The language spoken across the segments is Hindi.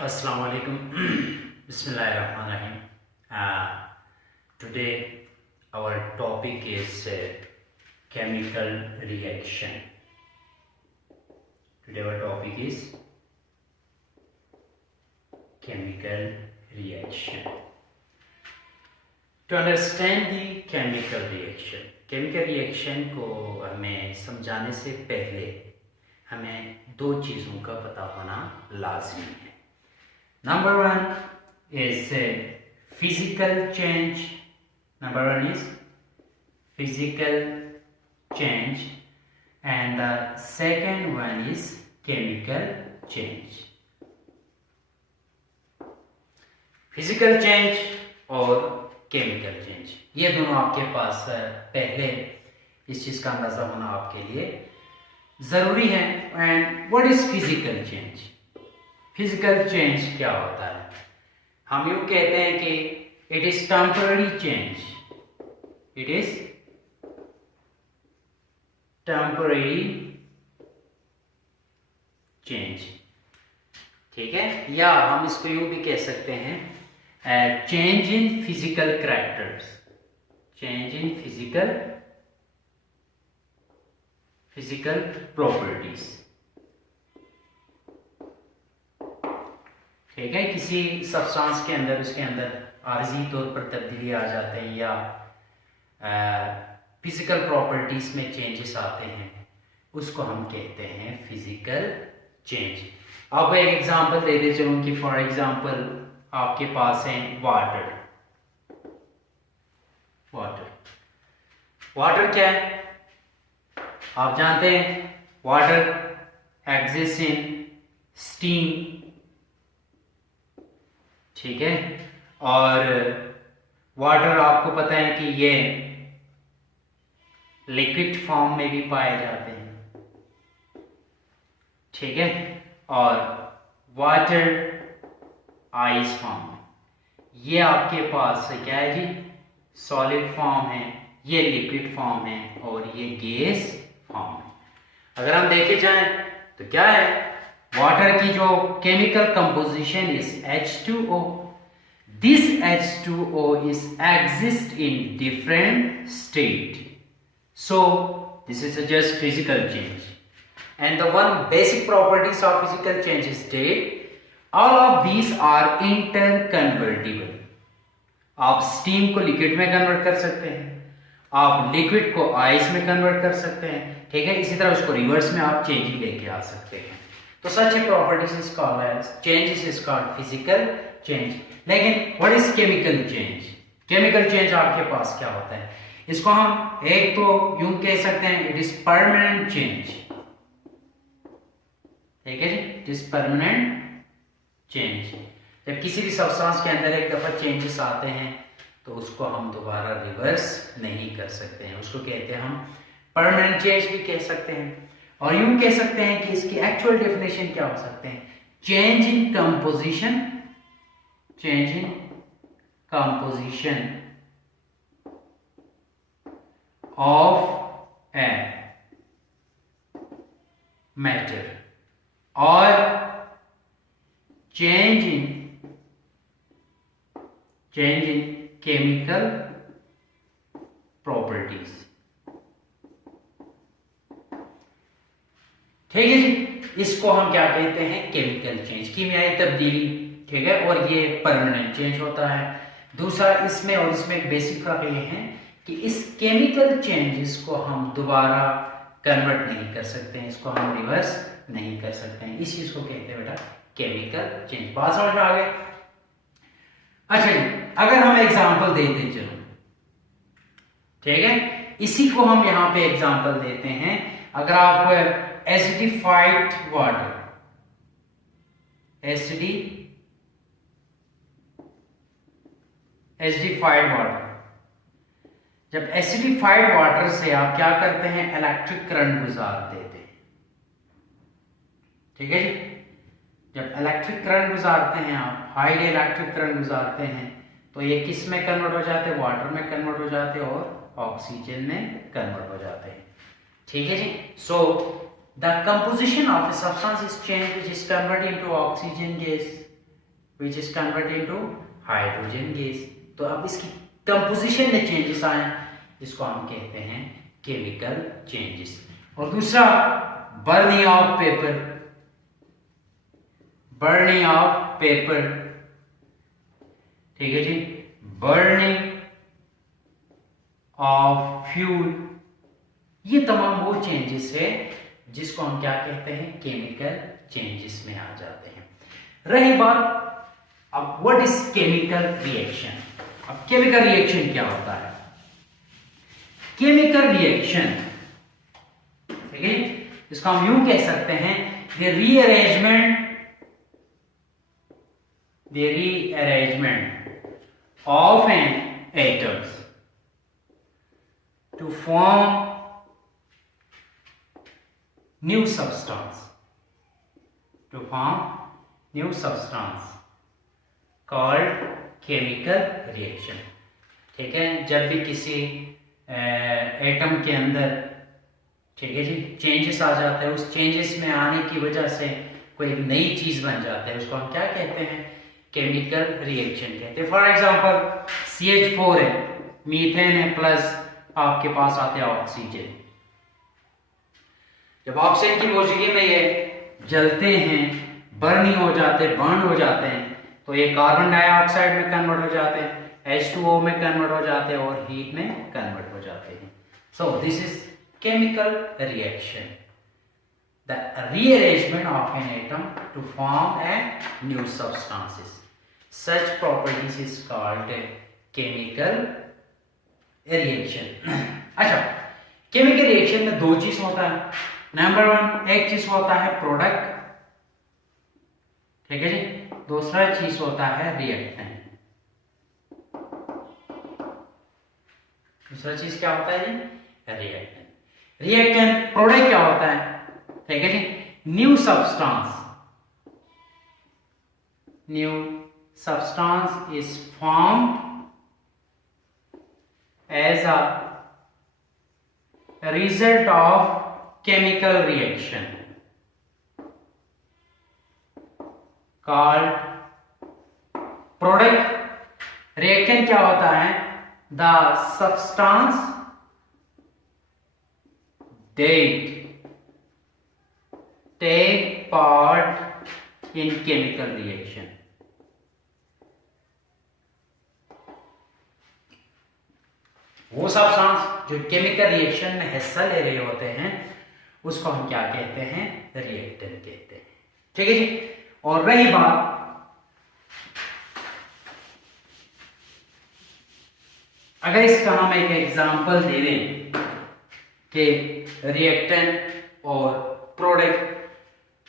Assalamu alaikum. Bismillahirrahmanirrahim. Today our topic is chemical reaction. Today our topic is chemical reaction. To understand the chemical reaction को हमें समझाने से पहले हमें दो चीज़ों का पता होना लाजमी है. Number one is physical change. Number one is physical change, and the second one is chemical change. Physical change और chemical change ये दोनों आपके पास पहले इस चीज़ का अंदाज़ा होना आपके लिए ज़रूरी है. And what is physical change? Physical change क्या होता है? हम यूँ कहते हैं कि it is temporary change. It is temporary change. ठीक है, या हम इसको यूँ भी कह सकते हैं change in physical characters. Change in physical properties. ठीक है, किसी सब्सटेंस के अंदर उसके अंदर आर्जी तौर पर तब्दीली आ जाते हैं या फिजिकल प्रॉपर्टीज में चेंजेस आते हैं, उसको हम कहते हैं फिजिकल चेंज. अब एक एग्जांपल दे दे चलूं कि फॉर एग्जांपल आपके पास है वाटर. वाटर क्या है आप जानते हैं. Water exist in steam. ठीक है, और वाटर आपको पता है कि ये लिक्विड फॉर्म में भी पाए जाते हैं. ठीक है, और वाटर आइस फॉर्म में. ये आपके पास क्या है जी, सॉलिड फॉर्म है, ये लिक्विड फॉर्म है और ये गैस फॉर्म है. अगर हम देखे जाएं तो क्या है, वाटर की जो chemical composition is H2O. This H2O is exist in different state. So this is just physical change. And the one basic properties of physical change is that all of these are interconvertible. आप स्टीम को लिक्विड में कन्वर्ट कर सकते हैं, आप लिक्विड को आइस में कन्वर्ट कर सकते हैं. ठीक है, इसी तरह उसको रिवर्स में आप चेंज लेके आ सकते हैं. तो सच है properties is called as changes is called physical change. लेकिन what is chemical change? Chemical change आपके पास क्या होता है, इसको हम एक तो यूं कह सकते हैं इट इज परमानेंट चेंज. ठीक है जी, इट इज परमानेंट चेंज. जब किसी भी सब्सटेंस के अंदर एक दफा चेंजेस आते हैं तो उसको हम दोबारा रिवर्स नहीं कर सकते हैं. उसको कहते हैं हम परमानेंट चेंज भी कह सकते हैं. और यूं कह सकते हैं कि इसकी एक्चुअल डेफिनेशन क्या हो सकते हैं, change in composition. Change in composition of a matter और चेंज इन केमिकल प्रॉपर्टीज. ठीक है जी, इसको हम क्या कहते हैं, केमिकल चेंज, कीमियाई तब्दीली. ठीक है, और ये परमानेंट चेंज होता है. दूसरा इसमें और इसमें एक बेसिक फर्क ये है कि इस केमिकल चेंजेस को हम दोबारा कन्वर्ट नहीं कर सकते हैं, इसको हम रिवर्स नहीं कर सकते हैं. इस चीज को कहते हैं बेटा केमिकल चेंज. बात समझ में आ गई? अच्छा जी, अगर हम एग्जाम्पल देते चलो. ठीक है, इसी को हम यहां पे एग्जाम्पल देते हैं. अगर आप एसिडिफाइड वाटर, एसिडिफाइड वाटर, जब एसिडिफाइड वाटर से आप क्या करते हैं, इलेक्ट्रिक करंट गुजार देते हैं. ठीक है जी, जब इलेक्ट्रिक करंट गुजारते हैं आप, हाई इलेक्ट्रिक करंट गुजारते हैं, तो ये किस में कन्वर्ट हो जाते हैं, वाटर में कन्वर्ट हो जाते हैं और ऑक्सीजन में कन्वर्ट हो जाते हैं. ठीक है जी. सो the composition of a substance is changed which is converted into oxygen gas. Which is convert into hydrogen gas. तो अब इसकी कंपोजिशन में चेंजेस आए, इसको हम कहते हैं केमिकल चेंजेस। और दूसरा burning of paper, burning of paper, ठीक है जी, बर्निंग ऑफ फ्यूल, ये तमाम वो चेंजेस है जिसको हम क्या कहते हैं, केमिकल चेंजेस में आ जाते हैं। रही बात अब व्हाट इज केमिकल रिएक्शन। अब केमिकल रिएक्शन क्या होता है? केमिकल रिएक्शन, ठीक है, इसको हम यूं कह सकते हैं, the rearrangement of an atoms to form new substance, to form new substance called chemical reaction। ठीक है, जब भी किसी एटम के अंदर, ठीक है जी, चेंजेस आ जाता है, उस चेंजेस में आने की वजह से कोई एक नई चीज बन जाता है, उसको हम क्या कहते हैं, केमिकल रिएक्शन कहते हैं। फॉर एग्जांपल CH4 है, मीथेन है, प्लस आपके पास आते हैं ऑक्सीजन। जब ऑक्सीजन की मौजूदगी में ये जलते हैं, बर्न हो जाते हैं, तो ये कार्बन डाइऑक्साइड में कन्वर्ट हो जाते हैं, H2O में कन्वर्ट हो जाते हैं और हीट में कन्वर्ट हो जाते हैं। So this is chemical reaction, the rearrangement of an atom to form a new substances. Such properties is called chemical reaction. अच्छा, केमिकल रिएक्शन में दो चीज होता है। नंबर 1, एक चीज होता है प्रोडक्ट, ठीक है जी, दूसरा चीज होता है रिएक्टेंट। दूसरा चीज क्या होता है जी, रिएक्टेंट। रिएक्टेंट प्रोडक्ट क्या होता है, ठीक है जी, new substance is formed as a result of chemical reaction called product। reaction क्या होता है, the substance that take part in chemical reaction। वो सब्सटेंस जो केमिकल रिएक्शन में हिस्सा ले रहे होते हैं, उसको हम क्या कहते हैं, रिएक्टेंट कहते हैं। ठीक है जी। और रही बात, अगर इसका हम एक एग्जांपल दे दें कि रिएक्टेंट और प्रोडक्ट,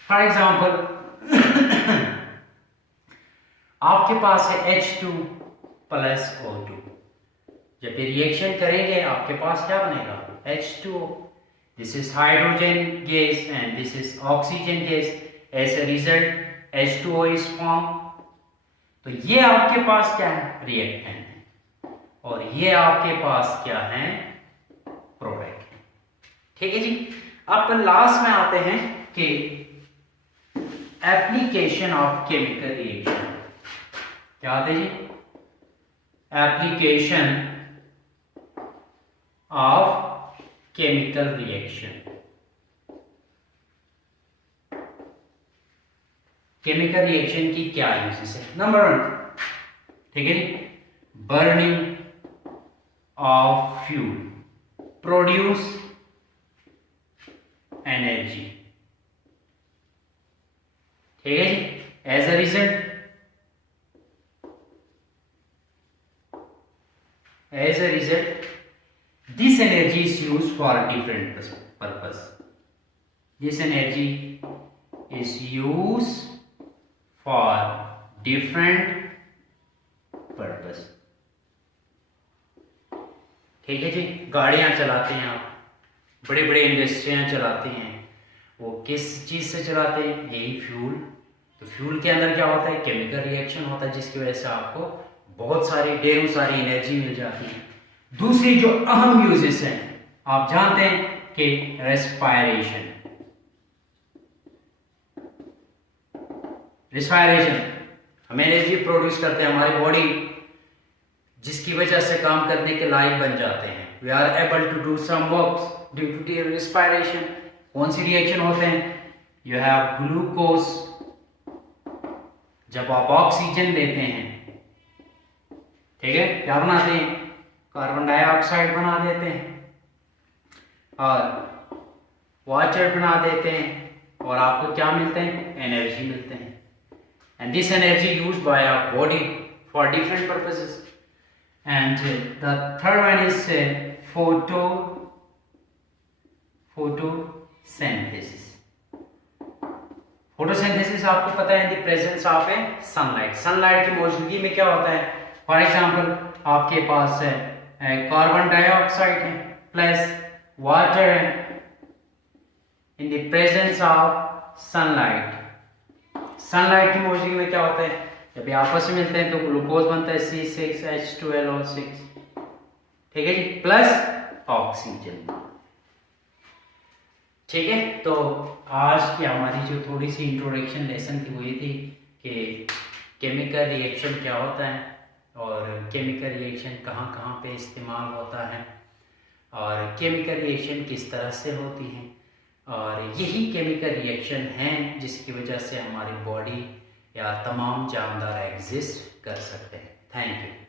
फॉर एग्जांपल आपके पास है H2 प्लस O2, जब ये रिएक्शन करेंगे आपके पास क्या बनेगा, H2O। This is hydrogen gas and this is oxygen gas. As a result H2O is form. तो ये आपके पास क्या है, रिएक्टेंट है, और ये आपके पास क्या है, प्रोडक्ट है। ठीक है जी। अब लास्ट में आते हैं कि एप्लीकेशन ऑफ केमिकल रिएक्शन क्या आते जी, application of chemical reaction. Chemical reaction की क्या यूजेस है। नंबर 1, ठीक है जी, burning of fuel, produce energy. ठीक है जी। As a result, this energy is used for different purpose. This energy is used for different purpose. ठीक है जी। गाड़ियां चलाते हैं आप, बड़े बड़े इंडस्ट्रियां चलाते हैं, वो किस चीज से चलाते हैं, यही फ्यूल। तो फ्यूल के अंदर क्या होता है, केमिकल रिएक्शन होता है, जिसकी वजह से आपको बहुत सारी, ढेरों सारी एनर्जी मिल जाती है। दूसरी जो अहम यूजेस हैं, आप जानते हैं कि रेस्पायरेशन हम एनर्जी प्रोड्यूस करते हैं, हमारी बॉडी जिसकी वजह से काम करने के लायक बन जाते हैं। We are able to do some works due to the respiration. कौन सी रिएक्शन होते हैं? यू हैव ग्लूकोज, जब आप ऑक्सीजन लेते हैं, ठीक है, क्या बनाते हैं? कार्बन डाइऑक्साइड बना देते हैं और वाटर बना देते हैं, और आपको क्या मिलते हैं? एनर्जी मिलते हैं। And this energy use by our body for different purposes. And the third one is photosynthesis. Photosynthesis आपको पता है, in the presence of a sunlight. Sunlight की मौजूदगी में क्या होता है? फॉर एग्जांपल आपके पास कार्बन डाइऑक्साइड है प्लस वाटर है in the presence of sunlight. Sunlight की मौजूदगी में क्या होता है? जब ये आपस में मिलते हैं तो ग्लूकोज बनता है C6H12O6, ठीक है जी, प्लस ऑक्सीजन। ठीक है, तो आज की हमारी जो थोड़ी सी इंट्रोडक्शन लेसन थी वो ये थी कि केमिकल रिएक्शन क्या होता है और केमिकल रिएक्शन कहाँ कहाँ पे इस्तेमाल होता है और केमिकल रिएक्शन किस तरह से होती हैं, और यही केमिकल रिएक्शन हैं जिसकी वजह से हमारी बॉडी या तमाम जानदार एग्जिस्ट कर सकते हैं। Thank you.